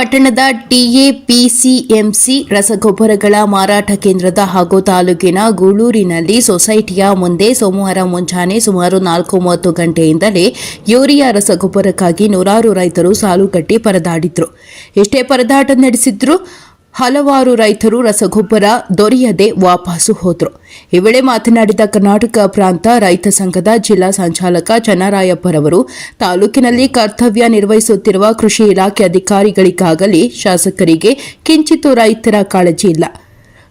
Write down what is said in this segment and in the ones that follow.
ಪಟ್ಟಣದ ಟಿಎಪಿಸಿಎಂಸಿ ರಸಗೊಬ್ಬರಗಳ ಮಾರಾಟ ಕೇಂದ್ರದ ಹಾಗೂ ತಾಲೂಕಿನ ಗೂಳೂರಿನಲ್ಲಿ ಸೊಸೈಟಿಯ ಮುಂದೆ ಸೋಮವಾರ ಮುಂಜಾನೆ ಸುಮಾರು 4:30 ಗಂಟೆಯಿಂದಲೇ ಯೂರಿಯಾ ರಸಗೊಬ್ಬರಕ್ಕಾಗಿ ನೂರಾರು ರೈತರು ಸಾಲುಗಟ್ಟಿ ಪರದಾಡಿದ್ರು. ಎಷ್ಟೇ ಪರದಾಟ ನಡೆಸಿದ್ರು ಹಲವಾರು ರೈತರು ರಸಗೊಬ್ಬರ ದೊರೆಯದೆ ವಾಪಸ್ಸು ಹೋದರು. ಈ ವೇಳೆ ಮಾತನಾಡಿದ ಕರ್ನಾಟಕ ಪ್ರಾಂತ ರೈತ ಸಂಘದ ಜಿಲ್ಲಾ ಸಂಚಾಲಕ ಚನ್ನರಾಯಪ್ಪರವರು, ತಾಲೂಕಿನಲ್ಲಿ ಕರ್ತವ್ಯ ನಿರ್ವಹಿಸುತ್ತಿರುವ ಕೃಷಿ ಇಲಾಖೆ ಅಧಿಕಾರಿಗಳಿಗಾಗಲಿ ಶಾಸಕರಿಗೆ ಕಿಂಚಿತ್ತೂ ರೈತರ ಕಾಳಜಿ ಇಲ್ಲ.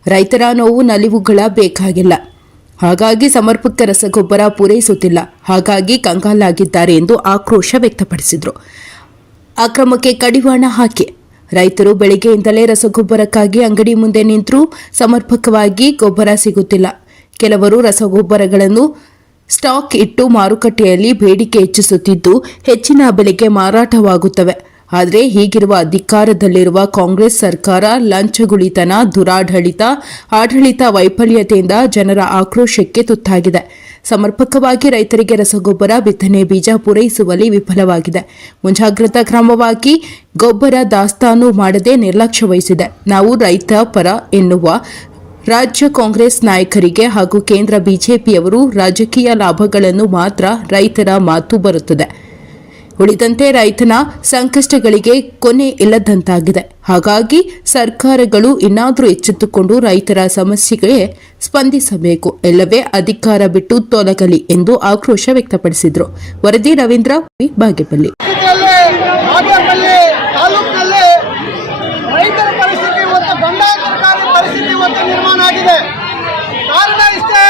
ರೈತರ ನೋವು ನಲಿವುಗಳ ಬೇಕಾಗಿಲ್ಲ. ಹಾಗಾಗಿ ಸಮರ್ಪಕ ರಸಗೊಬ್ಬರ ಪೂರೈಸುತ್ತಿಲ್ಲ. ಹಾಗಾಗಿ ಕಂಗಾಲಾಗಿದ್ದಾರೆ ಎಂದು ಆಕ್ರೋಶ ವ್ಯಕ್ತಪಡಿಸಿದರು. ಅಕ್ರಮಕ್ಕೆ ಕಡಿವಾಣ ಹಾಕಿ ರೈತರು ಬೆಳಗ್ಗೆಯಿಂದಲೇ ರಸಗೊಬ್ಬರಕ್ಕಾಗಿ ಅಂಗಡಿ ಮುಂದೆ ನಿಂತರೂ ಸಮರ್ಪಕವಾಗಿ ಗೊಬ್ಬರ ಸಿಗುತ್ತಿಲ್ಲ. ಕೆಲವರು ರಸಗೊಬ್ಬರಗಳನ್ನು ಸ್ಟಾಕ್ ಇಟ್ಟು ಮಾರುಕಟ್ಟೆಯಲ್ಲಿ ಬೇಡಿಕೆ ಹೆಚ್ಚಿಸುತ್ತಿದ್ದು ಹೆಚ್ಚಿನ ಬೆಲೆಗೆ ಮಾರಾಟವಾಗುತ್ತವೆ. ಆದರೆ ಹೀಗಿರುವ ಅಧಿಕಾರದಲ್ಲಿರುವ ಕಾಂಗ್ರೆಸ್ ಸರ್ಕಾರ ಲಂಚಗುಳಿತನ, ಆಡಳಿತ ವೈಫಲ್ಯತೆಯಿಂದ ಜನರ ಆಕ್ರೋಶಕ್ಕೆ ತುತ್ತಾಗಿದೆ. ಸಮರ್ಪಕವಾಗಿ ರೈತರಿಗೆ ರಸಗೊಬ್ಬರ ಬಿತ್ತನೆ ಬೀಜ ಪೂರೈಸುವಲ್ಲಿ ವಿಫಲವಾಗಿದೆ. ಮುಂಜಾಗ್ರತಾ ಕ್ರಮವಾಗಿ ಗೊಬ್ಬರ ದಾಸ್ತಾನು ಮಾಡದೆ ನಿರ್ಲಕ್ಷ್ಯ ವಹಿಸಿದೆ. ನಾವು ರೈತ ಪರ ಎನ್ನುವ ರಾಜ್ಯ ಕಾಂಗ್ರೆಸ್ ನಾಯಕರಿಗೆ ಹಾಗೂ ಕೇಂದ್ರ ಬಿಜೆಪಿಯವರು ರಾಜಕೀಯ ಲಾಭಗಳನ್ನು ಮಾತ್ರ ರೈತರ ಮಾತು ಬರುತ್ತದೆ. ಉಳಿದಂತೆ ರೈತನ ಸಂಕಷ್ಟಗಳಿಗೆ ಕೊನೆ ಇಲ್ಲದಂತಾಗಿದೆ. ಹಾಗಾಗಿ ಸರ್ಕಾರಗಳು ಇನ್ನಾದರೂ ಎಚ್ಚೆತ್ತುಕೊಂಡು ರೈತರ ಸಮಸ್ಯೆಗೆ ಸ್ಪಂದಿಸಬೇಕು, ಇಲ್ಲವೇ ಅಧಿಕಾರ ಬಿಟ್ಟು ತೊಲಗಲಿ ಎಂದು ಆಕ್ರೋಶ ವ್ಯಕ್ತಪಡಿಸಿದರು. ವರದಿ ರವೀಂದ್ರ ಬಾಗೇಪಲ್ಲಿ. ರೈತರ ಪರಿಸ್ಥಿತಿ ಇವತ್ತು ಗಂಡಾಂತರಕಾರಿ ಪರಿಸ್ಥಿತಿ ಇವತ್ತು ನಿರ್ಮಾಣ ಆಗಿದೆ. ಕಾರಣ ಇಷ್ಟೇ,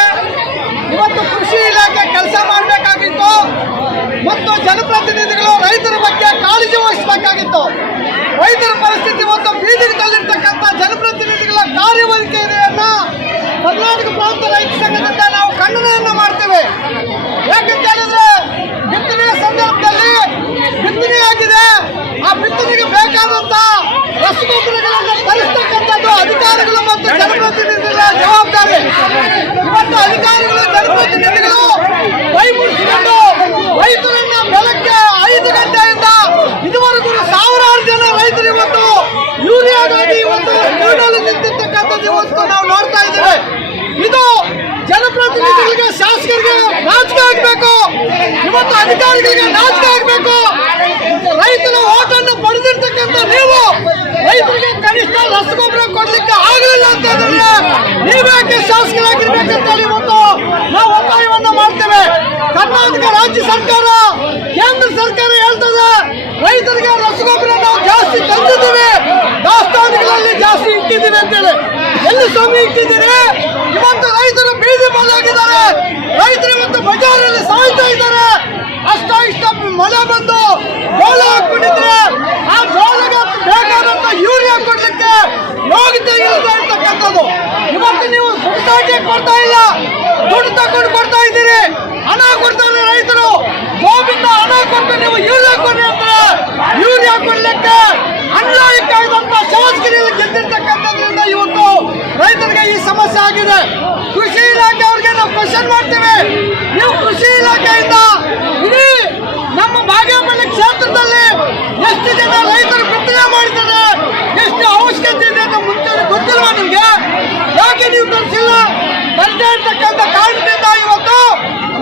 ಇವತ್ತು ಕೃಷಿ ಇಲಾಖೆ ಕೆಲಸ ಮಾಡಬೇಕಾಗಿತ್ತು ಮತ್ತು ಜನಪ್ರತಿನಿಧಿಗಳು ರೈತರ ಬಗ್ಗೆ ಕಾಳಜಿ ವಹಿಸಬೇಕಾಗಿತ್ತು. ರೈತರ ಪರಿಸ್ಥಿತಿ ಇವತ್ತು ಬೀದಿಗೆ ತಳ್ಳಿರ್ತಕ್ಕಂಥ ಜನಪ್ರತಿನಿಧಿಗಳ ಕಾರ್ಯವೈಖರಿಯನ್ನ ಕರ್ನಾಟಕ ಪ್ರಾಂತ ರೈತ ಸಂಘದಿಂದ ನಾವು ಖಂಡನೆಯನ್ನು ಮಾಡ್ತೇವೆ. ಯಾಕಂತ ಹೇಳಿದ್ರೆ ಬಿತ್ತನೆಯ ಸಂದರ್ಭದಲ್ಲಿ ಬಿತ್ತನೆ ಆಗಿದೆ, ಆ ಬಿತ್ತನೆಗೆ ಬೇಕಾದಂತ ರಸಗೊಬ್ಬರಗಳನ್ನು ತರಿಸ್ತಕ್ಕಂಥದ್ದು ಅಧಿಕಾರಿಗಳು ಮತ್ತು ಜನಪ್ರತಿನಿಧಿಗಳ ಜವಾಬ್ದಾರಿ. ಇವತ್ತು ಅಧಿಕಾರಿಗಳು ಜನಪ್ರತಿನಿಧಿಗಳು ಕೈ ಮುಗಿಸಿಕೊಂಡು ರೈತರನ್ನ ಬೆಳಗ್ಗೆ 5 ಗಂಟೆಯಿಂದ ಇದುವರೆಗೂ ಸಾವಿರಾರು ಜನ ರೈತರು ಇವತ್ತು ಯೂರಿಯಾಗಾಗಿ ಇವತ್ತು ಕ್ಯೂನಲ್ಲಿ ನಿಂತಿರ್ತಕ್ಕಂಥದ್ದು ಇವತ್ತು ನಾವು ನೋಡ್ತಾ ಇದ್ದೇವೆ. ಇದು ಜನಪ್ರತಿನಿಧಿಗಳಿಗೆ, ಶಾಸಕರಿಗೆ ನಾಚಿಕೆ ಆಗಬೇಕು. ಇವತ್ತು ಅಧಿಕಾರಿಗಳಿಗೆ ನಾಚಿಕೆ ಆಗಬೇಕು. ರೈತರ ಓಟನ್ನು ಪಡೆದಿರ್ತಕ್ಕಂಥ ನೀವು ರೈತರಿಗೆ ಕನಿಷ್ಠ ರಸಗೊಬ್ಬರ ಕೊಡ್ಲಿಕ್ಕೆ ಆಗಲಿಲ್ಲ ಅಂತ ಹೇಳಿದ್ರೆ ನೀವ್ಯಾಕೆ ಶಾಸಕರಾಗಿರ್ಬೇಕಂತ ಇವತ್ತು ನಾವು ಒತ್ತಾಯವನ್ನು ಮಾಡ್ತೇವೆ. ಕರ್ನಾಟಕ ರಾಜ್ಯ ಸರ್ಕಾರ, ಕೇಂದ್ರ ಸರ್ಕಾರ ಹೇಳ್ತದೆ ರೈತರಿಗೆ ರಸಗೊಬ್ಬರ ನಾವು ಜಾಸ್ತಿ ತಂದಿದ್ದೀವಿ, ದಾಸ್ತಾನುಗಳಲ್ಲಿ ಜಾಸ್ತಿ ಇಟ್ಟಿದ್ದೀವಿ ಅಂತೇಳಿ. ಎಲ್ಲಿ ಸ್ವಾಮಿ ಇಟ್ಟಿದ್ದೀರಿ? ಇವತ್ತು ರೈತರು ಬೀದಿ ಪಾಲಾಗಿದ್ದಾರೆ. ರೈತರು ಇವತ್ತು ಬಜಾರಲ್ಲಿ ಸಾಯ್ತಾ ಇದ್ದಾರೆ. ಅಷ್ಟ ಇಷ್ಟ ಮಳೆ ಬಂದು ಜೋಳ ಹಾಕೊಂಡಿದ್ರೆ ಆ ಜೋಳಗೆ ಬೇಕಾದಂತ ಯೂರಿಯಾ ಕೊಡ್ಲಿಕ್ಕೆ ಯೋಗ್ಯತೆ ಇಲ್ಲದೆ ಇರ್ತಕ್ಕಂಥದ್ದು. ಇವತ್ತು ನೀವು ದುಡ್ಡು ಕೊಡ್ತಾ ಇಲ್ಲ, ದುಡ್ಡು ತಗೊಂಡು ಕೊಡ್ತಾ ಇದ್ದೀರಿ, ಹಣ ಕೊಡ್ತಾರೆ ರೈತರು. ಗೋಬಿಂದ ಹಣ ಕೊಟ್ಟು ನೀವು ಯೂರಿಯಾ ಕೊಡ್ರಿ ಅಂತಾರೆ. ಯೂರಿಯಾ ಕೊಡ್ಲಿಕ್ಕೆ ಅನ್ಯಾಯಕ್ಕಾಗಿದಂತ ಶಾಸಕರಲ್ಲಿ ಗೆದ್ದಿರ್ತಕ್ಕಂಥದ್ರಿಂದ ಇವತ್ತು ರೈತರಿಗೆ ಈ ಸಮಸ್ಯೆ ಆಗಿದೆ. ಕೃಷಿ ಇಲಾಖೆ ಅವ್ರಿಗೆ ನಾವು ಕ್ವಶನ್ ಮಾಡ್ತೇವೆ. ನೀವು ಕೃಷಿ ಇಲಾಖೆಯಿಂದ ಇಡೀ ನಮ್ಮ ಬಾಗೇಪಲ್ಲಿ ಕ್ಷೇತ್ರದಲ್ಲಿ ಎಷ್ಟು ಜನ ರೈತರು ಬಿತ್ತನೆ ಮಾಡಿದ್ದಾರೆ, ಎಷ್ಟು ಅವಶ್ಯಕತೆ ಇದೆ ಅಂತ ಮುಂಚೆ ಗೊತ್ತಿಲ್ವಾ ನಿಮ್ಗೆ? ಯಾಕೆ ನೀವು ತರಿಸಿಲ್ಲ? ಬರ್ತಾ ಇರ್ತಕ್ಕಂಥ ಕಾರಣದಿಂದ ಇವತ್ತು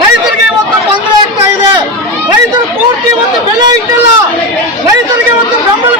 ರೈತರಿಗೆ ಇವತ್ತು ತೊಂದರೆ ಆಗ್ತಾ ಇದೆ. ರೈತರು ಪೂರ್ತಿ ಇವತ್ತು ಬೆಲೆ ಇಟ್ಟಿಲ್ಲ. ರೈತರಿಗೆ ಇವತ್ತು ಬೆಂಬಲ